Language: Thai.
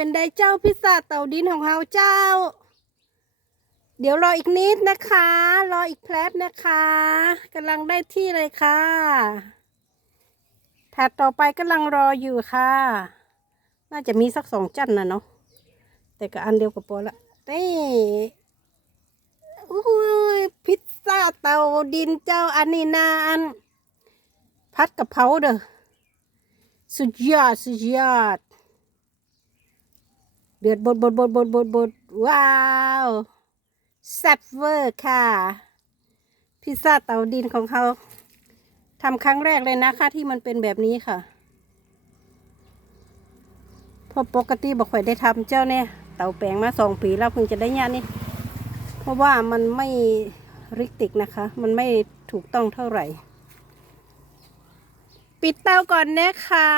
เป็นได้เจ้าพิซซ่าเต่าดินของเฮาเจ้า เดี๋ยวรออีกนิดนะคะ รออีกแป๊บนะคะกำลังได้ที่เลยค่ะถัดต่อไปกำลังรออยู่ค่ะ น่าจะมีสักสองจันนะเนาะแต่ก็อันเดียวกับปอละนี่อุ้ยพิซซ่าเตาดินเจ้าอันนี้นาอันพัดกะเพาเด้อสุดยอดสุดยอด เดือดบดบดบดบดบดบดว้าวแซ่บเวอร์ค่ะ พิซซ่าเตาดินของเขาทำครั้งแรกเลยนะคะที่มันเป็นแบบนี้ค่ะเพราะปกติบอกค่อยได้ทำเจ้าเนี่ยเตาแปลงมาสองปีแล้วเพิ่งจะได้ยานี่เพราะว่ามันไม่ริกติกนะคะ มันไม่ถูกต้องเท่าไหร่ ปิดเตาก่อนนะคะ